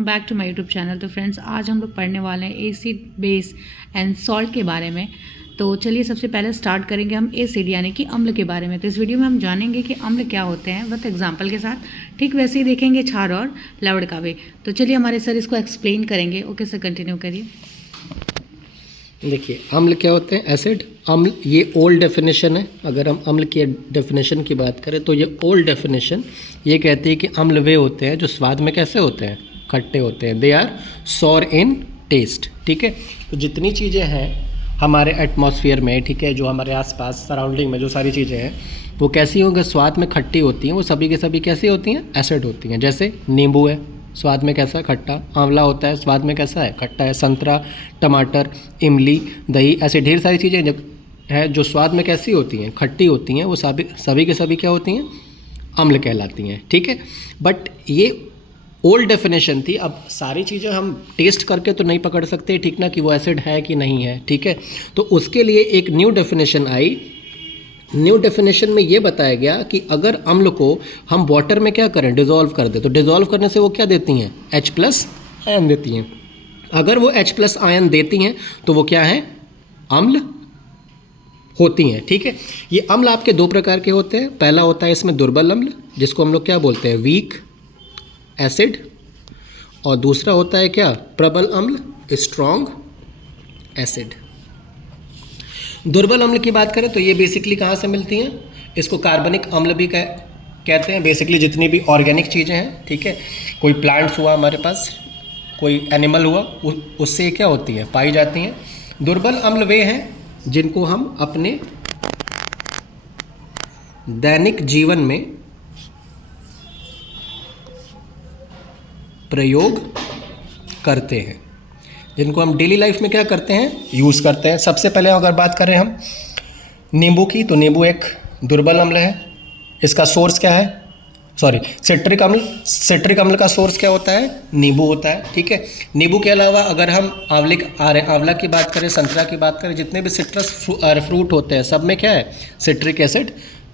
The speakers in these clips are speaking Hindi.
Back to my YouTube channel. तो फ्रेंड्स, आज हम लोग पढ़ने वाले हैं एसिड, बेस एंड सॉल्ट के बारे में। तो चलिए सबसे पहले स्टार्ट करेंगे हम एसिड यानी कि अम्ल के बारे में। तो इस वीडियो में हम जानेंगे कि अम्ल क्या होते हैं विद एग्जांपल के साथ। ठीक वैसे ही देखेंगे क्षार और लवण का भी। तो चलिए हमारे सर इसको एक्सप्लेन करेंगे। ओके सर, कंटिन्यू करिए। देखिए, अम्ल क्या होते हैं? एसिड। अम्ल ये ओल्ड डेफिनेशन है। अगर हम अम्ल की डेफिनेशन की बात करें तो ये ओल्ड डेफिनेशन ये कहती है कि अम्ल वे होते हैं जो स्वाद में कैसे होते हैं, खट्टे होते हैं। They are sour in taste. ठीक है, तो जितनी चीज़ें हैं हमारे एटमॉस्फेयर में, ठीक है, जो हमारे आसपास सराउंडिंग में जो सारी चीज़ें हैं वो कैसी होंगी? स्वाद में खट्टी होती हैं। वो सभी के सभी कैसी होती हैं? एसिड होती हैं। जैसे नींबू है, स्वाद में कैसा? खट्टा। आंवला होता है, स्वाद में कैसा है? खट्टा है। संतरा, टमाटर, इमली, दही, ऐसे ढेर सारी चीज़ें जब है जो स्वाद में कैसी होती हैं? खट्टी होती हैं। वो सभी के सभी क्या होती हैं? अम्ल कहलाती हैं। ठीक है, बट ये ओल्ड डेफिनेशन थी। अब सारी चीज़ें हम टेस्ट करके तो नहीं पकड़ सकते, ठीक ना, कि वो एसिड है कि नहीं है। ठीक है, तो उसके लिए एक न्यू डेफिनेशन आई। न्यू डेफिनेशन में ये बताया गया कि अगर अम्ल को हम वाटर में क्या करें? डिज़ोल्व कर दें, तो डिज़ोल्व करने से वो क्या देती हैं? H+ आयन देती हैं। अगर वो H+ आयन देती हैं तो वो क्या है? अम्ल होती हैं। ठीक है, ये अम्ल आपके दो प्रकार के होते हैं। पहला होता है इसमें दुर्बल अम्ल, जिसको हम लोग क्या बोलते हैं? Weak acid. और दूसरा होता है क्या? प्रबल अम्ल, स्ट्रॉन्ग एसिड। दुर्बल अम्ल की बात करें तो ये बेसिकली कहाँ से मिलती हैं? इसको कार्बनिक अम्ल भी कहते हैं। बेसिकली जितनी भी ऑर्गेनिक चीज़ें हैं, ठीक है, कोई प्लांट्स हुआ हमारे पास, कोई एनिमल हुआ, उससे ये क्या होती हैं? पाई जाती हैं। दुर्बल अम्ल वे हैं जिनको हम अपने दैनिक जीवन में प्रयोग करते हैं, जिनको हम डेली लाइफ में क्या करते हैं? यूज़ करते हैं। सबसे पहले अगर बात करें हम नींबू की, तो नींबू एक दुर्बल अम्ल है। इसका सोर्स क्या है? सिट्रिक अम्ल। सिट्रिक अम्ल का सोर्स क्या होता है? नींबू होता है। ठीक है, नींबू के अलावा अगर हम आंवला की बात करें, संतरा की बात करें, जितने भी सिट्रस फ्रूट होते हैं सब में क्या है? सिट्रिक एसिड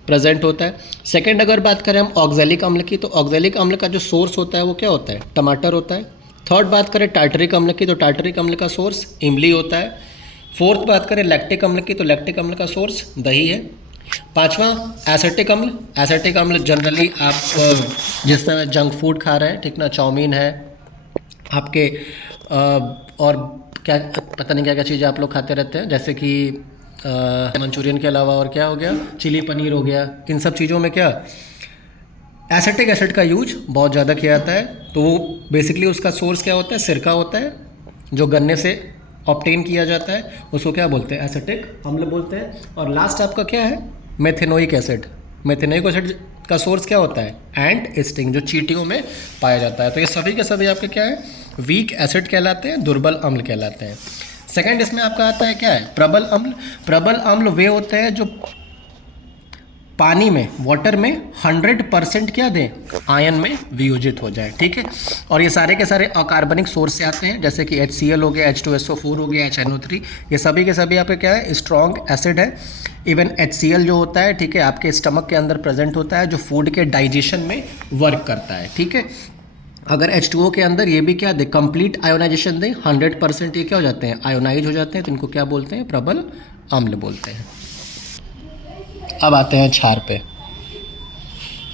प्रेजेंट होता है। सेकेंड अगर बात करें हम ऑक्जेलिक अम्ल की, तो ऑक्जेलिक अम्ल का जो सोर्स होता है वो क्या होता है? टमाटर होता है। थर्ड बात करें टार्टरिक अम्ल की, तो टार्टरिक अम्ल का सोर्स इमली होता है। फोर्थ बात करें लैक्टिक अम्ल की, तो लैक्टिक अम्ल का सोर्स दही है। पांचवा एसिटिक अम्ल। एसिटिक अम्ल जनरली आप जिस तरह जंक फूड खा रहे हैं, ठीक ना, चाउमीन है आपके, और क्या पता नहीं क्या क्या चीज़ें आप लोग खाते रहते हैं, जैसे कि मंचूरियन के अलावा और क्या हो गया? चिली पनीर हो गया। इन सब चीज़ों में क्या एसिटिक एसिड का यूज बहुत ज़्यादा किया जाता है। तो वो बेसिकली उसका सोर्स क्या होता है? सिरका होता है, जो गन्ने से ऑब्टेन किया जाता है। उसको क्या बोलते हैं? एसिटिक अम्ल बोलते हैं। और लास्ट आपका क्या है? Methanoic acid. मेथेनोइक एसिड का सोर्स क्या होता है? एंट स्टिंग, जो चींटियों में पाया जाता है। तो ये सभी के सभी आपके क्या है? वीक एसिड कहलाते हैं, दुर्बल अम्ल कहलाते हैं। सेकेंड इसमें आपका आता है क्या है? प्रबल अम्ल। प्रबल अम्ल वे होते हैं जो पानी में, वाटर में 100% क्या दें? आयन में वियोजित हो जाए। ठीक है, और ये सारे के सारे अकार्बनिक सोर्स से आते हैं, जैसे कि HCl हो गया, H2SO4 हो गया, HNO3। ये सभी के सभी यहाँ पे क्या है? स्ट्रॉन्ग एसिड है। इवन HCl जो होता है, ठीक है, आपके स्टमक के अंदर प्रेजेंट होता है, जो फूड के डाइजेशन में वर्क करता है। ठीक है, अगर H2O के अंदर ये भी क्या दे? कंप्लीट आयोनाइजेशन दें, 100% ये क्या हो जाते हैं? आयोनाइज हो जाते हैं। तो इनको क्या बोलते हैं? प्रबल अम्ल बोलते हैं। अब आते हैं क्षार पे।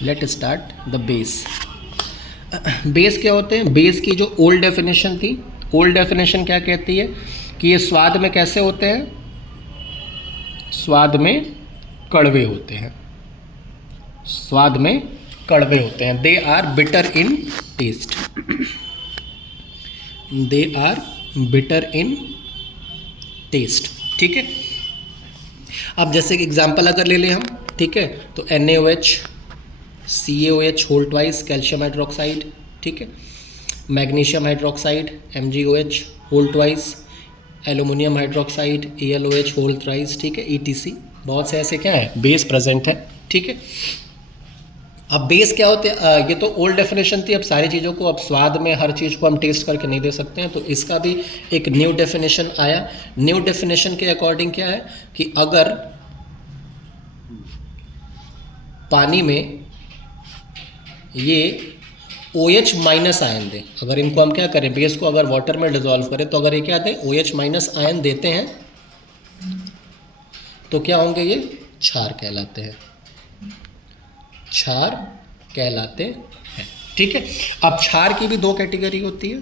Let start the base. Base क्या होते हैं? बेस की जो ओल्ड डेफिनेशन थी, ओल्ड डेफिनेशन क्या कहती है कि ये स्वाद में कैसे होते हैं? स्वाद में कड़वे होते हैं। स्वाद में कड़वे होते हैं। They are bitter in taste. They are bitter in taste. ठीक है, अब जैसे कि एग्जाम्पल अगर ले लें हम, ठीक है, तो NaOH, CaOH whole twice, calcium hydroxide, ठीक है, magnesium hydroxide, MgOH whole twice, aluminium hydroxide, AlOH whole thrice, ठीक है, ETC। बहुत से ऐसे क्या है? बेस प्रेजेंट है। ठीक है, अब बेस क्या होते हैं? ये तो ओल्ड डेफिनेशन थी। अब सारी चीज़ों को, अब स्वाद में हर चीज़ को हम टेस्ट करके नहीं दे सकते हैं, तो इसका भी एक न्यू डेफिनेशन आया। न्यू डेफिनेशन के अकॉर्डिंग क्या है कि अगर पानी में ये OH माइनस आयन दें, अगर इनको हम क्या करें, बेस को अगर वाटर में डिजोल्व करें तो अगर ये क्या दें, OH माइनस आयन देते हैं तो क्या होंगे, ये क्षार कहलाते हैं, क्षार कहलाते हैं। ठीक है, अब क्षार की भी दो कैटेगरी होती है,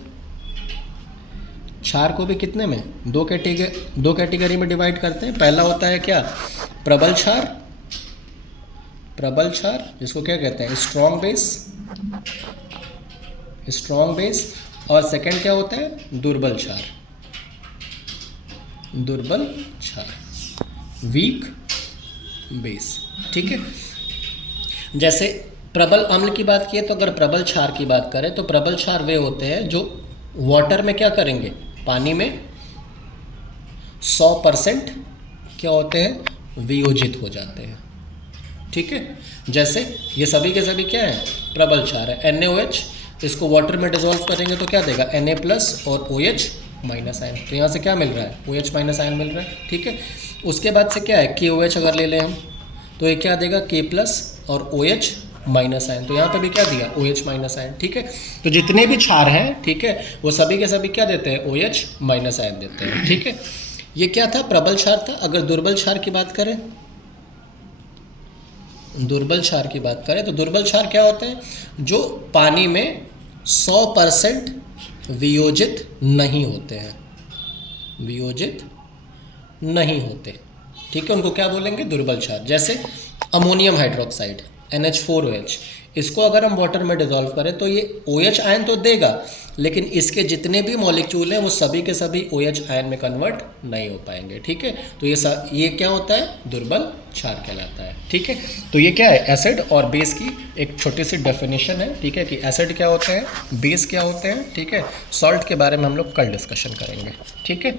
क्षार को भी कितने में, दो कैटेगरी में डिवाइड करते हैं। पहला होता है क्या, प्रबल क्षार, प्रबल क्षार जिसको क्या कहते हैं, स्ट्रॉन्ग बेस, स्ट्रॉन्ग बेस। और सेकंड क्या होता है, दुर्बल क्षार, दुर्बल क्षार, वीक बेस। ठीक है, जैसे प्रबल अम्ल की बात की तो अगर प्रबल क्षार की बात करें तो प्रबल क्षार वे होते हैं जो वाटर में क्या करेंगे, पानी में 100% क्या होते हैं, वियोजित हो जाते हैं। ठीक है, जैसे ये सभी के सभी क्या है, प्रबल क्षार है। NaOH, इसको वाटर में डिजोल्व करेंगे तो क्या देगा, Na+ और OH माइनस आयन। तो यहाँ से क्या मिल रहा है, OH माइनस आयन मिल रहा है। ठीक है, उसके बाद से क्या है, KOH अगर ले लें हम तो ये क्या देगा, K+ और OH माइनस आयन। तो यहाँ पे भी क्या दिया, OH माइनस आयन। ठीक है, तो जितने भी क्षार हैं, ठीक है, वो सभी के सभी क्या देते हैं, OH माइनस आयन देते हैं। ठीक है, ये क्या था, प्रबल क्षार था। अगर दुर्बल क्षार की बात करें, दुर्बल क्षार की बात करें तो दुर्बल क्षार क्या होते हैं, जो पानी में 100% वियोजित नहीं होते हैं, वियोजित नहीं होते। ठीक है, उनको क्या बोलेंगे, दुर्बल क्षार। जैसे अमोनियम हाइड्रोक्साइड NH4OH, इसको अगर हम वाटर में डिजोल्व करें तो ये OH आयन तो देगा, लेकिन इसके जितने भी मॉलिक्यूल हैं वो सभी के सभी OH आयन में कन्वर्ट नहीं हो पाएंगे। ठीक है, तो ये क्या होता है, दुर्बल क्षार कहलाता है। ठीक है, तो ये क्या है, एसिड और बेस की एक छोटी सी डेफिनेशन है। ठीक है, कि एसिड क्या होते हैं, बेस क्या होते हैं। ठीक है, सॉल्ट के बारे में हम लोग कल डिस्कशन करेंगे। ठीक है।